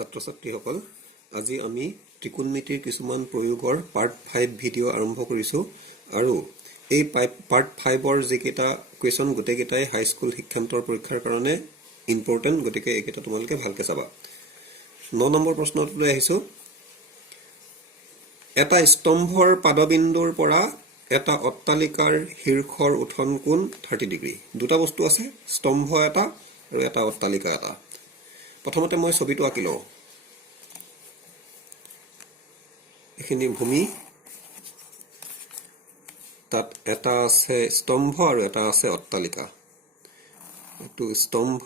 ছাত্ৰ ছাত্ৰীসকল আজি আমি ত্ৰিকোণমিতিৰ কিছুমান প্ৰয়োগৰ পাৰ্ট 5 ভিডিঅ' আৰম্ভ কৰিছোঁ আৰু এই পাৰ্ট 5ৰ যিকেইটা কুৱেশ্যন গোটেইকেইটাই হাইস্কুল শিক্ষান্তৰ পৰীক্ষাৰ কাৰণে ইম্পৰ্টেণ্ট, গতিকে এইকেইটা তোমালোকে ভালকৈ চাবা। 9 নম্বৰ প্ৰশ্নটোলৈ আহিছোঁ। এটা স্তম্ভৰ পাদবিন্দুৰ পৰা এটা অট্টালিকাৰ শীৰ্ষৰ উঠন কোণ 30 ডিগ্ৰী। দুটা বস্তু আছে, স্তম্ভ এটা আৰু এটা অট্টালিকা এটা। প্ৰথমতে মই ছবিটো আঁকি লওঁ। এইখিনি ভূমি, তাত এটা আছে স্তম্ভ আৰু এটা আছে অট্টালিকা। এইটো স্তম্ভ,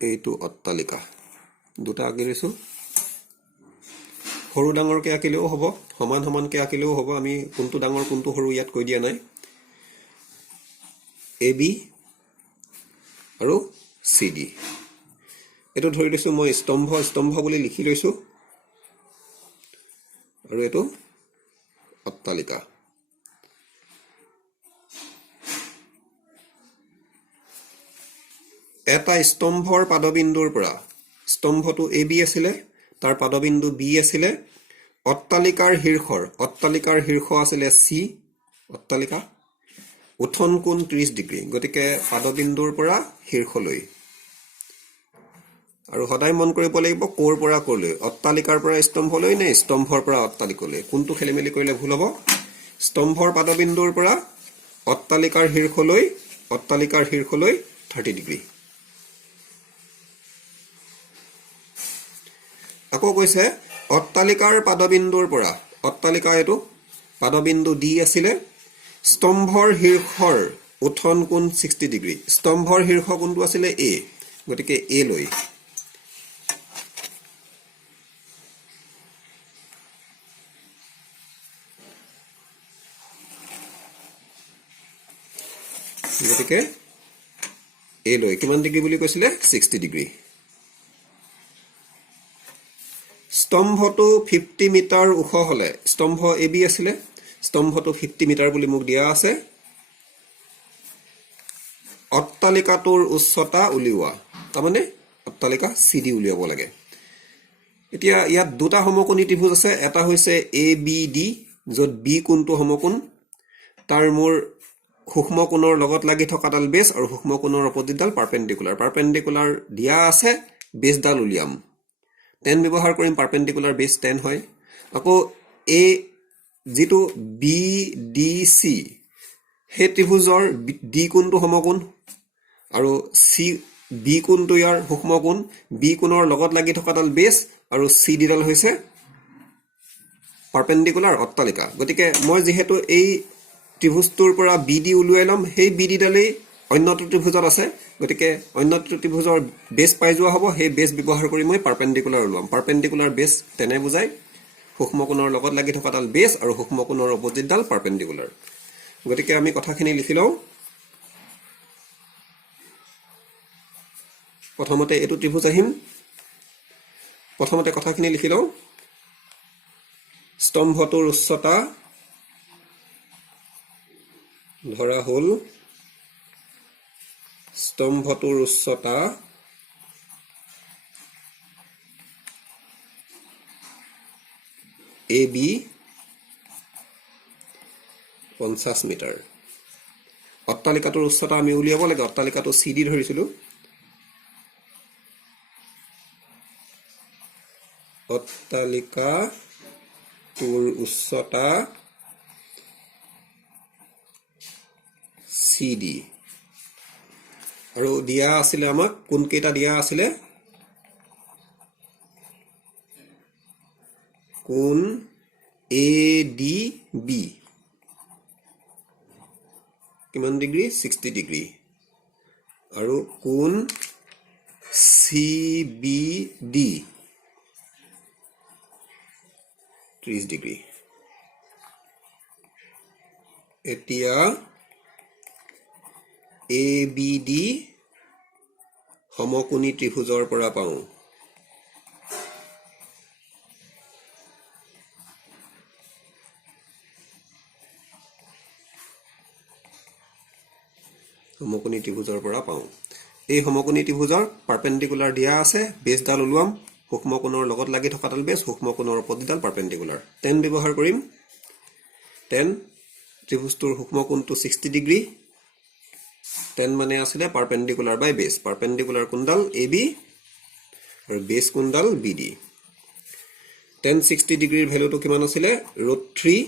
এইটো অট্টালিকা, দুটা আঁকি লৈছোঁ। সৰু ডাঙৰকৈ আঁকিলেও হ'ব, সমান সমানকৈ আঁকিলেও হ'ব, আমি কোনটো ডাঙৰ কোনটো সৰু ইয়াত কৈ দিয়া নাই। AB আৰু CD, এইটো ধৰি লৈছোঁ মই স্তম্ভ বুলি লিখি লৈছোঁ আৰু এইটো অট্টালিকা। এটা স্তম্ভৰ পাদবিন্দুৰ পৰা, স্তম্ভটো AB আছিলে, তাৰ পাদবিন্দু B আছিলে, অট্টালিকাৰ শীৰ্ষ আছিলে C, অট্টালিকা, উঠন কোণ 30 ডিগ্ৰী, গতিকে পাদবিন্দুৰ পৰা শীৰ্ষলৈ। আৰু সদায় মন কৰিব লাগিব ক'ৰ পৰা ক'লৈ, অট্টালিকাৰ পৰা স্তম্ভলৈ নে স্তম্ভৰ পৰা অট্টালিকলৈ। কোনটো খেলি মেলি কৰিলে ভুল হ'ব। স্তম্ভৰ পাদবিন্দুৰ পৰা অট্টালিকাৰ শীৰ্ষলৈ 30 ডিগ্ৰী। আকৌ কৈছে অট্টালিকাৰ পাদবিন্দুৰ পৰা, অট্টালিকা এইটো পাদবিন্দু D আছিলে, স্তম্ভৰ শীৰ্ষৰ উঠন কোণ 60 ডিগ্ৰী। স্তম্ভৰ শীৰ্ষ কোণটো আছিলে A, গতিকে A লৈ। গতিকে A লৈ কিমান ডিগ্ৰী বুলি কৈছিলে? 60 ডিগ্ৰী। স্তম্ভটো 50 মিটাৰ ওখ হ'লে, স্তম্ভ AB আছিলে, স্তম্ভটো 50 মিটাৰ বুলি মোক দিয়া আছে। অট্টালিকাটোৰ উচ্চতা উলিওৱা, তাৰমানে অট্টালিকা CD উলিয়াব লাগে। এতিয়া ইয়াত দুটা সমকোণী ত্ৰিভুজ আছে, এটা হৈছে ABD, য'ত B কোণটো সমকোণ, তাৰ মোৰ সূক্ষ্ম কোণৰ লগত লাগি থকাডাল বেছ আৰু সূক্ষ্ম কোণৰ অপজিটডাল পাৰপেণ্ডিকুলাৰ দিয়া আছে, বেছডাল উলিয়াম। 10 ব্যৱহাৰ কৰিম, পাৰপেণ্ডিকুলাৰ বেছ 10 হয়। আকৌ যিটো BDC, সেই ত্ৰিভুজৰ D কোণটো সমকোণ আৰু B কোণটো ইয়াৰ সূক্ষ্ম কোণ, B কোণৰ লগত লাগি থকাডাল বেছ আৰু CDডাল হৈছে পাৰপেণ্ডিকুলাৰ অট্টালিকা। গতিকে মই যিহেতু এই ত্ৰিভুজটোৰ পৰা BD উলিয়াই ল'ম, সেই BDডালেই অন্যটো ত্ৰিভুজত আছে, গতিকে অন্যটো ত্ৰিভুজৰ বেছ পাই যোৱা হ'ব। সেই বেছ ব্যৱহাৰ কৰি মই পাৰপেণ্ডিকুলাৰ উলিয়াম। পাৰপেণ্ডিকুলাৰ বেছ তেনে বুজায় সূক্ষ্ম কোণৰ লগত লাগি থকাডাল বেছ আৰু সূক্ষ্ম কোণৰ অপজিটডাল পাৰপেণ্ডিকুলাৰ। গতিকে আমি কথাখিনি লিখি লওঁ। প্ৰথমতে এইটো ত্ৰিভুজ আহিম, প্ৰথমতে কথাখিনি লিখি লওঁ। স্তম্ভটোৰ উচ্চতা ধৰা হ'ল, স্তম্ভটোৰ উচ্চতা AB 50 মিটাৰ। অট্টালিকাটোৰ উচ্চতা আমি উলিয়াব লাগে, অট্টালিকাটো CD ধৰিছিলোঁ। অট্টালিকাটোৰ উচ্চতা CD আৰু দিয়া আছিলে আমাক কোনকেইটা দিয়া আছিলে, কোণ ADB কিমান ডিগ্ৰী? 60 ডিগ্ৰী। আৰু কোণ CBD 30 ডিগ্ৰী। এতিয়া ABD সমকোণী ত্ৰিভুজৰ পৰা পাওঁ। সমকোণী ত্ৰিভুজৰ পৰা পাওঁ। এই সমকোণী ত্ৰিভুজৰ পাৰপেণ্ডিকুলাৰ দিয়া আছে, বেছডাল ওলোৱাম, সূক্ষ্ম কোণৰ লগত লাগি থকাডাল বেছ, সূক্ষ্ম কোণৰ অপজিটডাল পাৰপেণ্ডিকুলাৰ। টেন ব্যৱহাৰ কৰিম। টেন ত্ৰিভুজটোৰ সূক্ষ্ম কোণটো 60 ডিগ্ৰী। টেন মানে আছিলে পাৰপেণ্ডিকুলাৰ বাই বেছ, পাৰপেণ্ডিকুলাৰ কোণডাল AB আৰু বেছ কোণডাল BD। টেন 60 ডিগ্ৰীৰ ভেলুটো কিমান আছিলে? √3।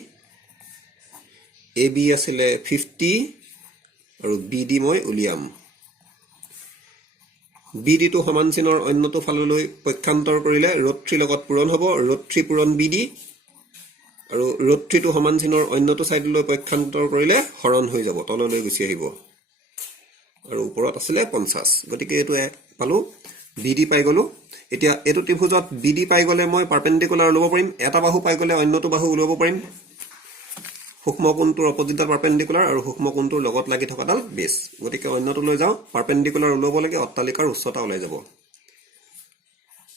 AB আছিলে 50 আৰু BD মই উলিয়াম। BDটো সমান চিনৰ অন্যটো ফাললৈ পক্ষান্তৰ কৰিলে √3 লগত পূৰণ হ'ব, √3 পূৰণ BD, আৰু √3টো সমান চিনৰ অন্যটো চাইডলৈ পক্ষান্তৰ কৰিলে হৰণ হৈ যাব, তললৈ গুচি আহিব, আৰু ওপৰত আছিলে 50। গতিকে এইটো পালো, BD পাই গলো। এতিয়া এইটো ত্ৰিভুজত BD পাই গলে মই পাৰপেণ্ডিকুলাৰ ল'ব পাৰিম, এটা বাহু পাই গলে অন্যটো বাহু ওলাব পাৰিম। সূক্ষ্ম কোণটোৰ অপজিটডাল পাৰপেণ্ডিকুলাৰ আৰু সূক্ষ্ম কোণটোৰ লগত লাগি থকাডাল বেছ। গতিকে অন্যটো লৈ যাওঁ, পাৰপেণ্ডিকুলাৰ ওলাব লাগে, অট্টালিকাৰ উচ্চতা ওলাই যাব।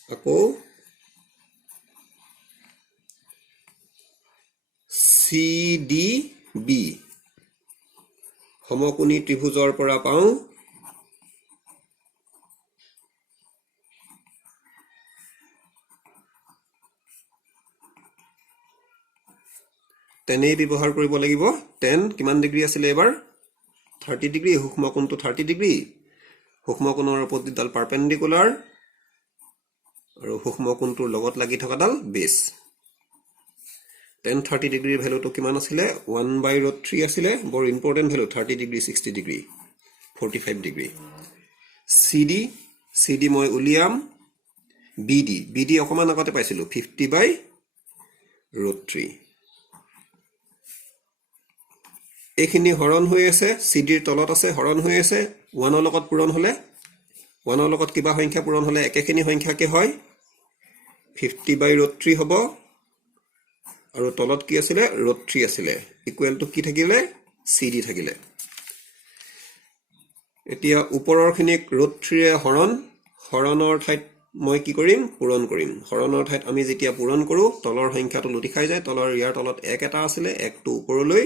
আকৌ CDB সমকোণী ত্ৰিভুজৰ পৰা পাওঁ টেনেই ব্যৱহাৰ কৰিব লাগিব। টেন কিমান ডিগ্ৰী আছিলে এবাৰ? 30 ডিগ্ৰী। সূক্ষ্ম কোণটো 30 ডিগ্ৰী, সূক্ষ্ম কোণৰ অপজিটডাল পাৰপেণ্ডিকুলাৰ আৰু সূক্ষ্ম কোণটোৰ লগত লাগি থকাডাল বেছ। টেন 30 ডিগ্ৰীৰ ভেলুটো কিমান আছিলে? 1/√3 আছিলে। বৰ important value, 30 degree, 60 degree, 45 degree. CD মই উলিয়াম। BD অকমান আগতে পাইছিলো, 50/√3। এইখিনি হৰণ হৈ আছে, CDৰ তলত আছে, হৰণ হৈ আছে। 1ৰ লগত পূৰণ হলে, 1ৰ লগত কিবা সংখ্যা পূৰণ হলে একেখিনি সংখ্যাকে হয়, 50/√3 হ'ব, আৰু তলত কি আছিলে? √3 আছিলে, ইকুৱেলটো কি থাকিলে? CD থাকিলে। এতিয়া ওপৰৰ খিনিক √3ৰে হৰণৰ ঠাইত মই কি কৰিম? পূৰণ কৰিম। হৰণৰ ঠাইত আমি যেতিয়া পূৰণ কৰো, তলৰ সংখ্যাটো লুটি খাই যায়, ইয়াৰ তলত 1 এটা আছিলে, 1টো ওপৰলৈ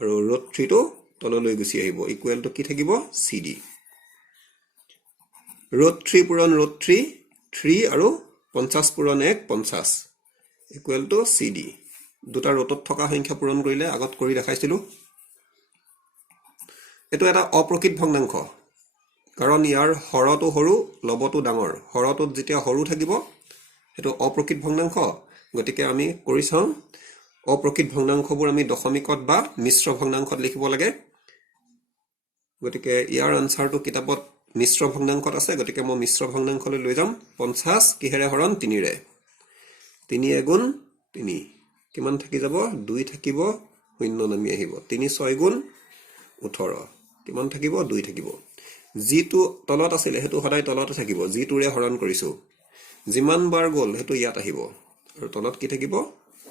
আৰু √3টো তললৈ গুচি আহিব, ইকুৱেলটো কি থাকিব? CD। √3 পূৰণ √3, 3 আৰু 50 পূৰণ 1, 50, ইকুৱেলটো CD। দুটা ৰুটত থকা সংখ্যা পূৰণ কৰিলে আগত কৰি দেখাইছিলো। এইটো এটা অপ্ৰকৃত ভগ্নাংশ, কাৰণ ইয়াৰ হৰটো সৰু, লবটো ডাঙৰ। হৰটোত যেতিয়া সৰু থাকিব সেইটো অপ্ৰকৃত ভগ্নাংশ। গতিকে আমি কৰি চাওঁ, অপ্ৰকৃত ভগ্নাংশবোৰ আমি দশমিকত বা মিশ্ৰ ভগ্নাংশত লিখিব লাগে। গতিকে ইয়াৰ আনসাৰটো কিতাপত মিশ্ৰ ভগ্নাংশত আছে, গতিকে মই মিশ্ৰ ভগ্নাংশলৈ লৈ যাম। 50 কিহেৰে হৰণ? 3ৰে। 3 গুণ 3 কিমান থাকি যাব? 2 থাকিব, 0 নামি আহিব। 3 6 গুণ 18 কিমান থাকিব? 2 থাকিব। যিটো তলত আছিলে সেইটো সদায় তলতে থাকিব, যিটোৰে হৰণ কৰিছো। যিমান বাৰ গ'ল সেইটো ইয়াত আহিব, আৰু তলত কি থাকিব?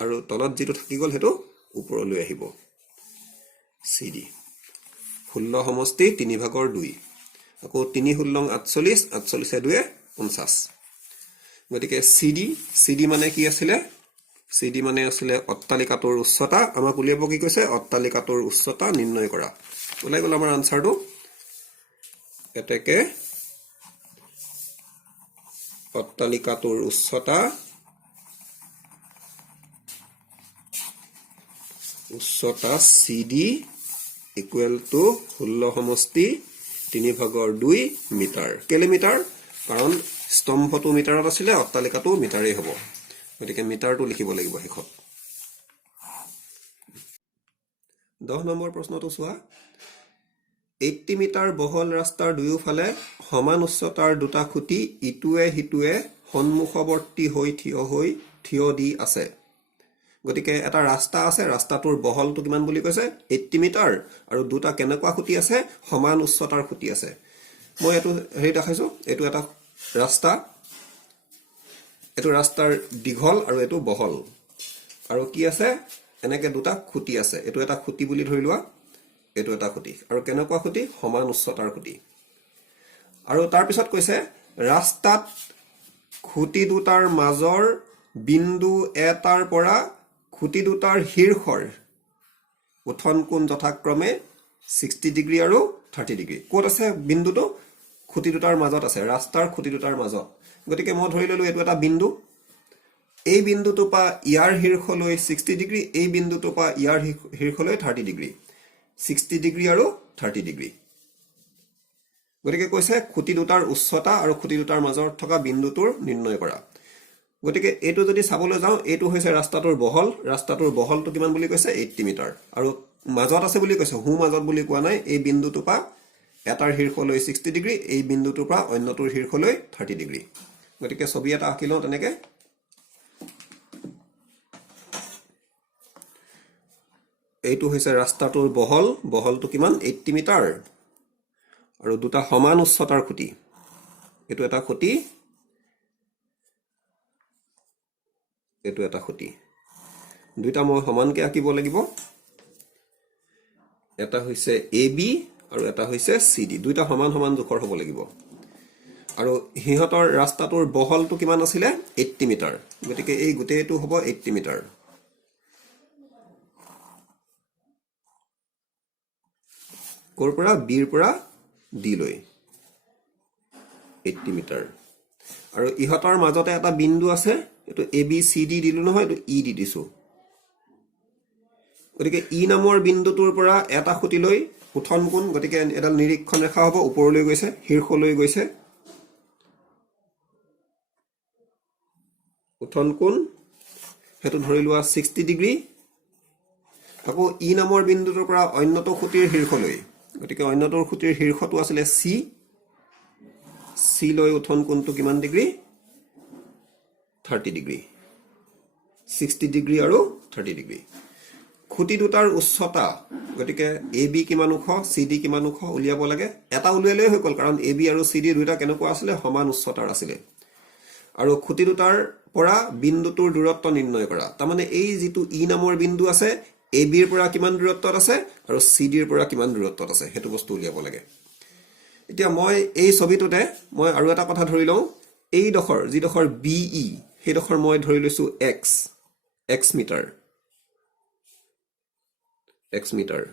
আৰু তলত যিটো থাকি গ'ল সেইটো ওপৰলৈ আহিব, CD। 16 সমষ্টি 3/2। আকৌ 3 16 48, 48 2 50। গতিকে CD মানে কি আছিলে? CD মানে আছিলে অট্টালিকাটোৰ উচ্চতা। আমাক উলিয়াব কি কৈছে? অট্টালিকাটোৰ উচ্চতা নিৰ্ণয় কৰা। ওলাই গ'ল আমাৰ আনসাৰটো। এতেকে অট্টালিকাটোৰ উচ্চতা CD ইকুৱেল টু 16 সমষ্টি 3/2 মিটাৰ। কেলে মিটাৰ? কাৰণ স্তম্ভটো মিটাৰত আছিলে, অট্টালিকাটো মিটাৰেই হ'ব, গতিকে মিটাৰটো লিখিব লাগিব শেষত। 10 নম্বৰ প্ৰশ্নটো চোৱা। 80 মিটাৰ বহল ৰাস্তাৰ দুয়োফালে সমান উচ্চতাৰ দুটা খুঁটি ইটোৱে সিটোৱে সন্মুখৱৰ্তী হৈ থিয় দি আছে। গতিকে এটা ৰাস্তা আছে, ৰাস্তাটোৰ বহলটো কিমান বুলি কৈছে? 80 মিটাৰ, আৰু দুটা কেনেকুৱা খুঁটি আছে? সমান উচ্চতাৰ খুঁটি আছে। মই এইটো দেখাইছো, এইটো এটা ৰাস্তা, এইটো ৰাস্তাৰ দীঘল আৰু এইটো বহল, আৰু কি আছে? এনেকে দুটা খুঁটি আছে। এইটো এটা খুঁটি বুলি ধৰি লোৱা, এইটো এটা খুঁটি, আৰু কেনেকুৱা খুঁটি? সমান উচ্চতাৰ খুঁটি। আৰু তাৰপিছত কৈছে ৰাস্তাত খুঁটি দুটাৰ মাজৰ বিন্দু এটাৰ পৰা খুঁটি দুটাৰ শীৰ্ষৰ উত্থন কোণ যথাক্ৰমে 60 ডিগ্ৰী আৰু 30 ডিগ্ৰী। ক'ত আছে বিন্দুটো? খুঁটি দুটাৰ মাজত আছে, ৰাস্তাৰ খুঁটি দুটাৰ মাজত। গতিকে মই ধৰি ললো এইটো এটা বিন্দু, এই বিন্দুটোৰ পৰা ইয়াৰ শীৰ্ষলৈ 60 ডিগ্ৰী, এই বিন্দুটোৰ পৰা ইয়াৰ শীৰ্ষলৈ 30 ডিগ্ৰী, 60 ডিগ্ৰী আৰু 30 ডিগ্ৰী। গতিকে কৈছে খুঁটি দুটাৰ উচ্চতা আৰু খুঁটি দুটাৰ মাজত থকা বিন্দুটোৰ নিৰ্ণয় কৰা। গতিকে এইটো যদি চাবলৈ যাওঁ, এইটো হৈছে ৰাস্তাটোৰ বহল, ৰাস্তাটোৰ বহলটো কিমান বুলি কৈছে 80 মিটাৰ, আৰু মাজত আছে বুলি কৈছে, সোঁ মাজত বুলি কোৱা নাই। এই বিন্দুটোৰ পৰা এটাৰ শীৰ্ষলৈ 60 ডিগ্ৰী, এই বিন্দুটোৰ পৰা অন্যটোৰ শীৰ্ষলৈ 30 ডিগ্ৰী। গতিকে ছবি এটা আঁকি লওঁ তেনেকে। এইটো হৈছে ৰাস্তাটোৰ বহল, বহলটো কিমান 80 মিটাৰ, আৰু দুটা সমান উচ্চতাৰ খুঁটি, এইটো এটা খুঁটি, এইটো এটা খুঁটি, দুইটা মই সমানকে আঁকিব লাগিব। এটা হৈছে AB আৰু এটা হৈছে CD, দুইটা সমান সমান জোখৰ হ'ব লাগিব। আৰু সিহঁতৰ ৰাস্তাটোৰ বহলটো কিমান আছিলে 80 মিটাৰ, গতিকে এই গোটেইটো হ'ব 80 মিটাৰ। ক'ৰ পৰা, বিৰ পৰা ডি লৈ 80 মিটাৰ। আৰু ইহঁতৰ মাজতে এটা বিন্দু আছে, এইটো ABCD দিলো নহয়, এইটো E দি দিছো। গতিকে ই নামৰ বিন্দুটোৰ পৰা এটা খুঁটিলৈ উঠন কোণ, গতিকে এডাল নিৰীক্ষণ ৰেখা হ'ব, ওপৰলৈ গৈছে, শীৰ্ষলৈ গৈছে, উঠন কোণ সেইটো ধৰি লোৱা 60 ডিগ্ৰী। আকৌ ই নামৰ বিন্দুটোৰ পৰা অন্যটো খুঁটিৰ শীৰ্ষলৈ, গতিকে অন্যটোৰ খুঁটিৰ শীৰ্ষটো আছিলে চি লৈ উঠন কোণটো কিমান ডিগ্ৰী 30 ডিগ্ৰী, 60 ডিগ্ৰী আৰু 30 ডিগ্ৰী। খুঁটি দুটাৰ উচ্চতা, গতিকে AB কিমান ওখ, CD কিমান ওখ উলিয়াব লাগে। এটা উলিয়ালেই হৈ গ'ল, কাৰণ AB আৰু CD দুইটা কেনেকুৱা আছিলে, সমান উচ্চতাৰ আছিলে। আৰু খুঁটি দুটাৰ পৰা বিন্দুটোৰ দূৰত্ব নিৰ্ণয় কৰা, তাৰমানে এই যিটো ই নামৰ বিন্দু আছে, ABৰ পৰা কিমান দূৰত্বত আছে আৰু CDৰ পৰা কিমান দূৰত্বত আছে, সেইটো বস্তু উলিয়াব লাগে। এতিয়া মই এই ছবিটোতে মই আৰু এটা কথা ধৰি লওঁ, এইডোখৰ যিডোখৰ BE সেইডোখৰ মই ধৰি লৈছো x মিটাৰ, x মিটাৰ,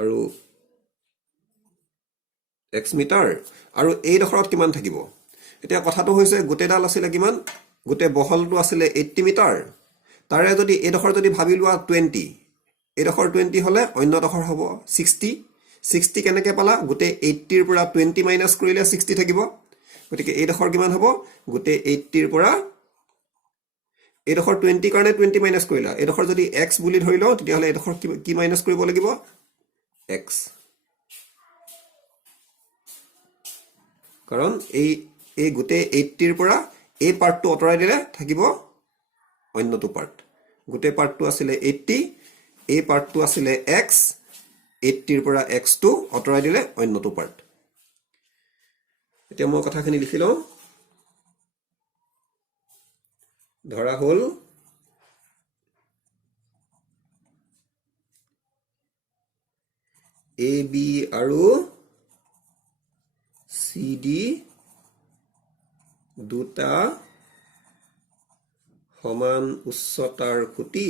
আৰু x মিটাৰ, আৰু এইডোখৰত কিমান থাকিব। এতিয়া কথাটো হৈছে গোটেইডাল আছিলে কিমান, গোটেই বহলটো আছিলে 80 মিটাৰ, তাৰে যদি এইডোখৰ যদি ভাবি লোৱা 20, এইডোখৰ 20 হলে অন্যডোখৰ হ'ব 60। 60 কেনেকে পালা, গোটেই 80ৰ পৰা 20 মাইনাছ কৰিলে 60 থাকিব। গতিকে এইডোখৰ কিমান হ'ব, গোটেই 80ৰ পৰা এইডোখৰ 20 কাৰণে 20 মাইনাছ কৰিলা, এইডোখৰ যদি x বুলি ধৰি লওঁ, তেতিয়াহ'লে এইডোখৰ কি মাইনাছ কৰিব লাগিব, x, কাৰণ এই গোটেই 80ৰ পৰা এই পাৰ্টটো আঁতৰাই দিলে থাকিব অন্যটো পাৰ্ট। গোটেই পাৰ্টটো আছিলে 80, এই পাৰ্টটো আছিলে x, 80ৰ পৰা xটো আঁতৰাই দিলে অন্যটো পাৰ্ট। এতিয়া মই কথাখিনি লিখি লওঁ। ধৰা হ'ল AB আৰু CD দুটা সমান উচ্চতাৰ খুঁটি,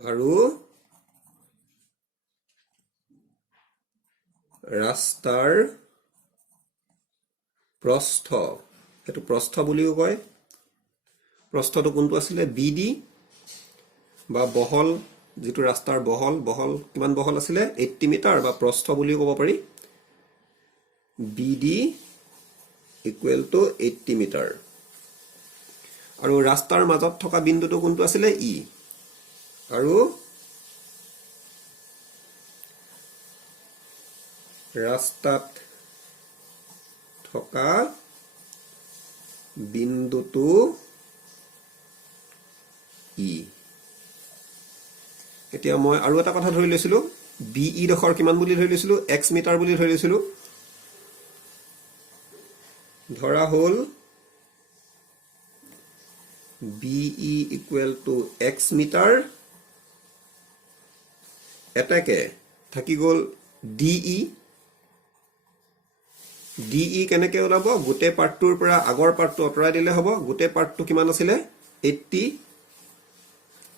আৰু ৰাস্তাৰ প্ৰস্থ, সেইটো প্ৰস্থ বুলিও কয়। প্ৰস্থটো কোনটো আছিলে, BD, বা বহল, যিটো ৰাস্তাৰ বহল কিমান বহল আছিলে 80 মিটাৰ, বা প্ৰস্থ বুলিও ক'ব পাৰি। BD equal to 80 metre. আৰু ৰাস্তাৰ মাজত থকা বিন্দুটো কোনটো আছিলে, E, আৰু ৰাস্তাত থকা বিন্দুটো E। এতিয়া মই আৰু এটা কথা ধৰি লৈছিলো, BE ডোখৰ কিমান বুলি ধৰি লৈছিলো, x মিটাৰ বুলি ধৰি লৈছিলো। ধৰা হ'ল BE equal to x metre, এটাকে থাকি গ'ল DE। DE কেনেকে ওলাব, গোটেই পাৰ্টটোৰ পৰা আগৰ পাৰ্টটো আঁতৰাই দিলে হ'ব। গোটেই পাৰ্টটো কিমান আছিলে 80,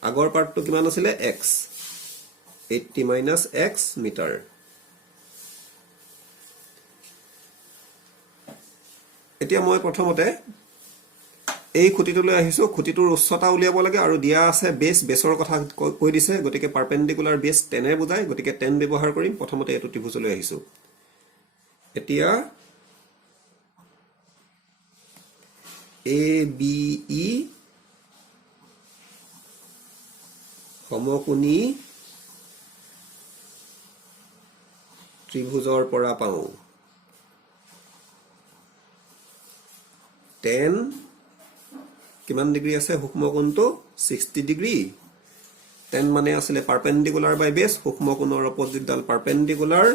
আগৰ পাৰ্টটো কিমান আছিলে x 80 minus x মিটাৰ এতিয়া মই প্ৰথমতে এই খুঁটিটোলৈ আহিছো খুঁটিটোৰ উচ্চতা উলিয়াব লাগে আৰু দিয়া আছে বেছৰ কথা কৈ দিছে গতিকে পাৰপেন্ডিকুলাৰ বেছ 10 এ বুজায় গতিকে 10 ব্যৱহাৰ কৰিম প্ৰথমতে এটো ত্ৰিভুজলৈ আহিছো এতিয়া ABE সমকোণী ত্ৰিভুজৰ পৰা পাওঁ 10 কিমান ডিগ্ৰী আছে সূক্ষ্মকোণটো 60 ডিগ্ৰী 10 মানে আসলে পাৰপেন্ডিকুলাৰ বাই বেছ সূক্ষ্মকোণৰ অপজিট ডাল পাৰপেন্ডিকুলাৰ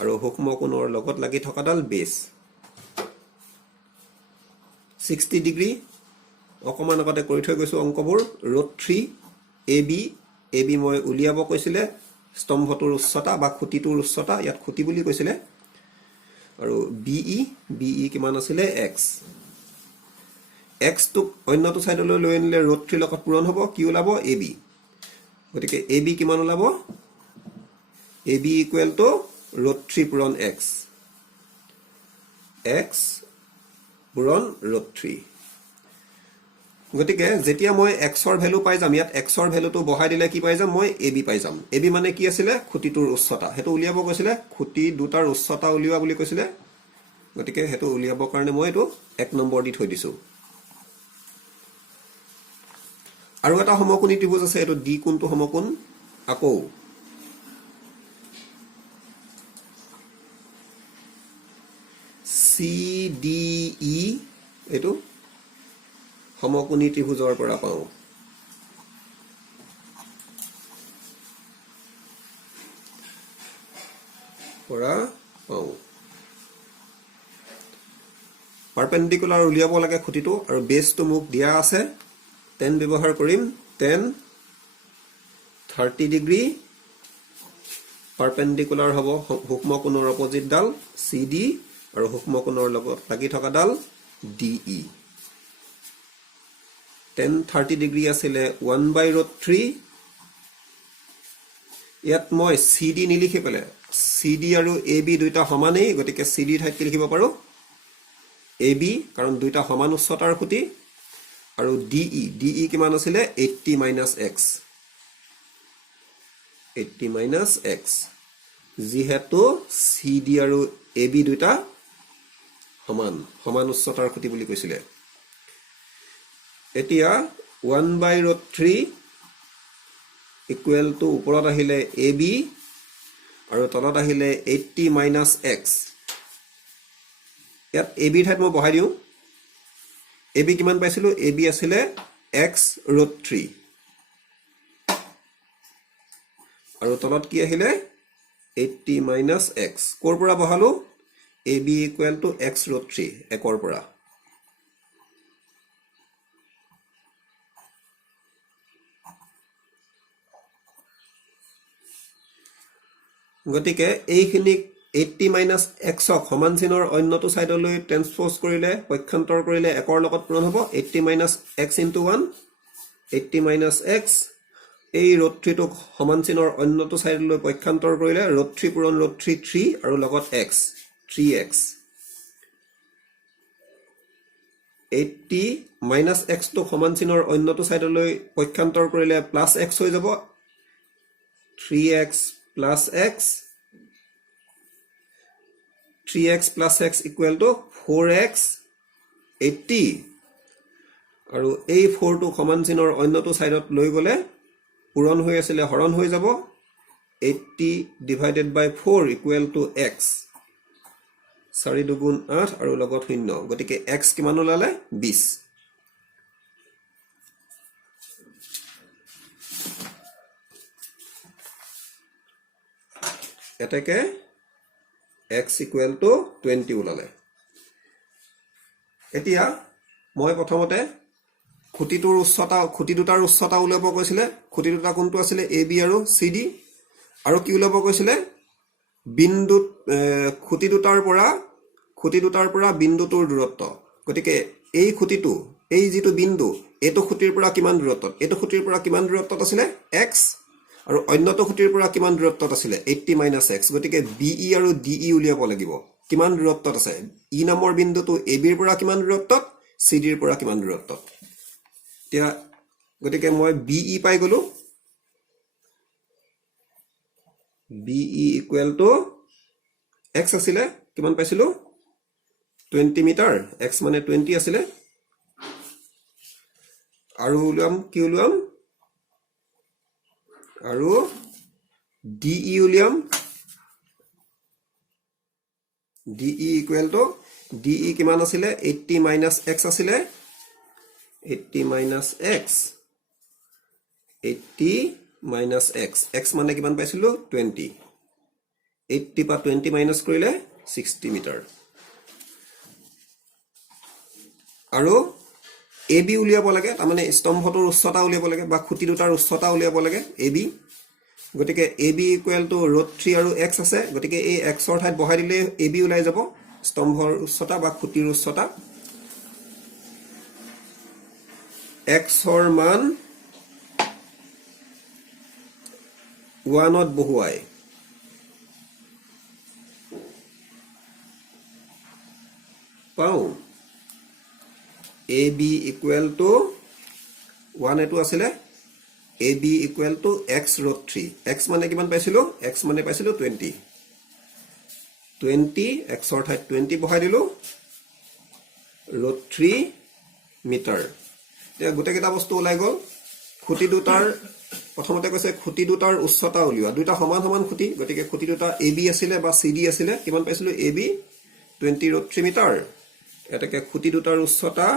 আৰু সূক্ষ্মকোণৰ লগত লাগি থকা ডাল বেছ 60 ডিগ্ৰী অকমান আগতে কৰি থৈ গৈছো অংকবোৰ ৰুট 3 AB মই উলিয়াব কৈছিলে স্তম্ভটোৰ উচ্চতা বা খুঁটিটোৰ উচ্চতা ইয়াত খুঁটি বুলি কৈছিলে আৰু BE কিমান আছিলে x x টু অন্যটো সাইডলৈ লৈ আনিলে ৰুট 3 লগত পূৰণ হ'ব কি ওলাব AB গতিকে AB কিমান ওলাব AB ইকুৱেল টু ৰুট 3 পূৰণ x পূৰণ ৰুট 3 গতিকে যেতিয়া মই x ৰ ভ্যালু পাই যাম ইয়াত x ৰ ভ্যালুটো বহাই দিলে কি পাই যাম মই AB পাই যাম AB মানে কি আছিল খুঁটিটোৰ উচ্চতা হেতু উলিয়াব কৈছিলে খুঁটি দুটাৰ উচ্চতা উলিওৱা বুলি কৈছিলে গতিকে হেতু উলিয়াবৰ কাৰণে মই এটো 1 নম্বৰ দি থৈ দিছো আৰু এটা সমকোণী ত্ৰিভুজ আছে এটো D কোণটো সমকোণ আকৌ CDE এটো সমকোণী ত্ৰিভুজৰ পৰা পাওঁ পাৰপেন্ডিকুলাৰ উলিয়াব লাগে খুঁটিটো আৰু বেছটো মোক দিয়া আছে 10 ব্যৱহাৰ কৰিম 10 30 ডিগ্ৰী পাৰপেন্ডিকুলাৰ হ'ব সূক্ষ্মকোণৰ অপজিট ডাল CD আৰু সূক্ষ্মকোণৰ লগত লাগি থকা ডাল DE 10 30 ডিগ্ৰী আছিল 1/√3 ইয়াত মই CD নিলিখি পেলে CD আৰু AB দুইটা সমানেই গতিকে CD ঠাইত কি লিখিব পাৰো AB কাৰণ দুইটা সমান উচ্চতাৰ খুঁটি আৰু DE কিমান আছিল 80 minus x যিহেতু CD আৰু AB দুইটা সমান উচ্চতাৰ খুঁটি বুলি কৈছিলে এতিয়া 1/√3 ইকুৱেল টু ওপৰত আহিলে AB আৰু তলত আহিলে 80 minus x ইয়াত AB ঠাইত মই বহাই দিও AB কিমান পাইছিলো AB আছিল x√3 আৰু তলত কি আহিলে 80 minus x কোৰ পৰা বহালো AB ইকুৱেল টু x√3 একৰ পৰা গতিকে এইখিনি 80 minus x ক সমান চিনৰ অন্যটো সাইডলৈ ট্ৰান্সপোজ কৰিলে পক্ষান্তৰ কৰিলে একৰ লগত পূৰণ হ'ব 80 minus x into 1 80 minus x এই ৰুট 3 টোক সমান চিনৰ অন্যটো সাইডলৈ পক্ষান্তৰ কৰিলে ৰুট 3 পূৰণ ৰুট 3 3 আৰু লগত x 3x 80 minus x টো সমান চিনৰ অন্যটো সাইডলৈ পক্ষান্তৰ কৰিলে প্লাস x হৈ যাব 3x plus x 3x plus x equal to 4x 80 আৰু এই 4 টো সমান চিনৰ অন্যটো সাইডত লৈ গলে পূৰণ হৈ আছিল হৰণ হৈ যাব 80 divided by 4 equal to x 4 দুগুণ 8 আৰু লগত 0 গতিকে x কিমান ওলালে 20 এটাকে x equal to 20 ওলালে এতিয়া মই প্ৰথমতে খুঁটি দুটাৰ উচ্চতা উলিয়াব কৈছিলে খুঁটি দুটা কোনটো আছিল AB আৰু CD আৰু কি উলিয়াব কৈছিলে বিন্দু খুঁটি দুটাৰ পৰা বিন্দুটোৰ দূৰত্ব গতিকে এই খুঁটিটো এই যিটো বিন্দু এইটো খুঁটিৰ পৰা কিমান দূৰত্বত, এইটো খুঁটিৰ পৰা কিমান দূৰত্বত আছিলে x, আৰু অন্যটো খুঁটিৰ পৰা কিমান দূৰত্বত আছিলে 80 - x। গতিকে BE আৰু DE উলিয়াব লাগিব। কিমান দূৰত্বত আছে, ই নামৰ বিন্দুটো ABৰ পৰা কিমান দূৰত্বত, CDৰ পৰা কিমান দূৰত্বত। এতিয়া গতিকে মই BE পাই গলো। BE ইকুৱেল টু x আছিলে কিমান পাইছিলো 20 মিটাৰ, x মানে 20 আছিলে, আৰু উলিয়াম কি উলিয়াম, আৰু DE উলিয়াম। DE ইকুৱেল টু DE কিমান আছিলে 80 - x আছিলে, 80 - x, 80 - x, x মানে কিমান পাইছিলো 20, 80 পৰা 20 মাইনাছ কৰিলে 60 মিটাৰ। আৰু AB উলিয়াব লাগে, তাৰমানে স্তম্ভটোৰ উচ্চতা উলিয়াব লাগে বা খুঁটি দুটাৰ উচ্চতা উলিয়াব লাগে AB। গতিকে AB ইকুৱেল টু √3 আৰু x আছে, গতিকে এই xৰ ঠাইত বহাই দিলে AB ওলাই যাব, স্তম্ভৰ উচ্চতা বা খুঁটিৰ উচ্চতা। xৰ মান 1ত বহুৱাই পাওঁ AB ইকুৱেল টু 1 এইটো আছিলে, AB equal to x √3, x মানে কিমান পাইছিলো, x মানে পাইছিলো 20, xৰ ঠাইত 20 বহাই দিলো, √3 মিটাৰ। এতিয়া গোটেইকেইটা বস্তু ওলাই গ'ল। খুঁটি দুটাৰ প্ৰথমতে কৈছে খুঁটি দুটাৰ উচ্চতা উলিওৱা, দুটা সমান সমান খুঁটি, গতিকে খুঁটি দুটা AB আছিলে বা CD আছিলে, কিমান পাইছিলো AB 20 √3 মিটাৰ। এটাকে খুঁটি দুটাৰ উচ্চতা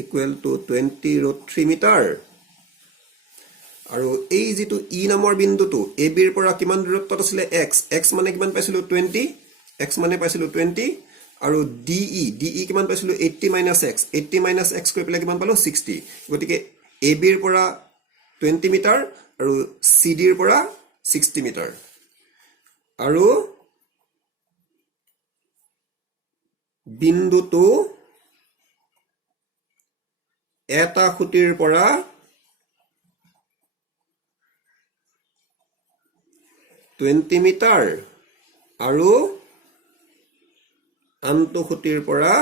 ইকুৱেল টু 20 √3 মিটাৰ। আৰু এই যিটো ই নামৰ বিন্দুটো ABৰ পৰা কিমান দূৰত্বত আছিলে x মানে কিমান পাইছিলো 20, x মানে পাইছিলো 20, আৰু DE কিমান পাইছিলো 80 - x, 80 - x কৰি পেলাই কিমান পালো 60। গতিকে ABৰ পৰা 20 মিটাৰ আৰু CDৰ পৰা 60 মিটাৰ। আৰু বিন্দুটো এটা খুঁটিৰ পৰা $20 মিটাৰ আৰু আনটো খুঁটিৰ পৰা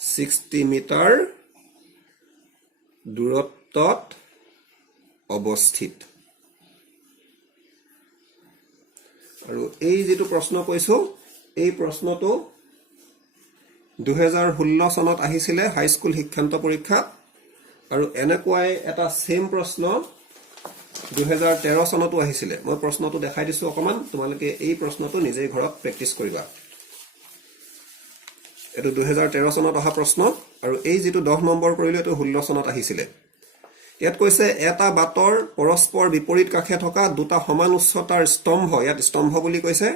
$60 মিটাৰ দূৰত্বত অৱস্থিত। আৰু এই যিটো প্ৰশ্ন কৈছো, এই প্ৰশ্নটো 2016 চনত আহিছিলে হাইস্কুল শিক্ষান্ত পৰীক্ষাত, আৰু এনেকুৱাই এটা সেম প্ৰশ্ন 2013 চনতো আহিছিলে। মই প্ৰশ্নটো দেখাই দিছো অকমান, তোমালোকে এই প্ৰশ্নটো নিজেই ঘৰত প্ৰেক্টিচ কৰিবা। এইটো 2013 চনত অহা প্ৰশ্ন, আৰু এই যিটো 10 নম্বৰ কৰিলে এইটো 16 চনত আহিছিলে। ইয়াত কৈছে এটা বাটৰ পৰস্পৰ বিপৰীত কাষে থকা দুটা সমান উচ্চতাৰ স্তম্ভ, ইয়াত স্তম্ভ বুলি কৈছে,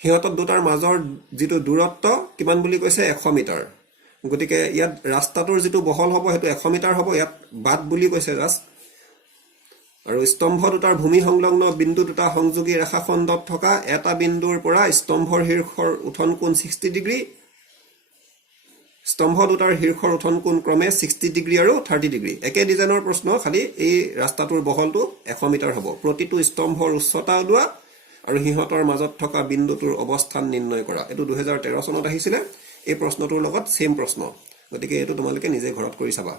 সিহঁতৰ দুটাৰ মাজৰ যিটো দূৰত্ব কিমান বুলি কৈছে 100 মিটাৰ। গতিকে ইয়াত ৰাস্তাটোৰ যিটো বহল হ'ব সেইটো 100 মিটাৰ হ'ব, ইয়াত বাট বুলি কৈছে জাষ্ট। আৰু স্তম্ভ দুটাৰ ভূমি সংলগ্ন বিন্দু দুটা সংযোগী ৰেখাখণ্ডত থকা এটা বিন্দুৰ পৰা স্তম্ভৰ শীৰ্ষৰ উঠন কোণ 60 ডিগ্ৰী, স্তম্ভ দুটাৰ শীৰ্ষৰ উঠন কোণ ক্ৰমে 60 ডিগ্ৰী আৰু 30 ডিগ্ৰী। একে ডিজাইনৰ প্ৰশ্ন, খালি এই ৰাস্তাটোৰ বহলটো 100 মিটাৰ হ'ব। প্ৰতিটো স্তম্ভৰ উচ্চতা ওলোৱা আৰু সিহঁতৰ মাজত থকা বিন্দুটোৰ অৱস্থান নিৰ্ণয় কৰা। এইটো 2013 চনত আহিছিলে। এই প্ৰশ্নটোৰ লগত সেম প্ৰশ্ন, গতিকে এইটো তোমালোকে নিজে ঘৰত কৰি চাবা।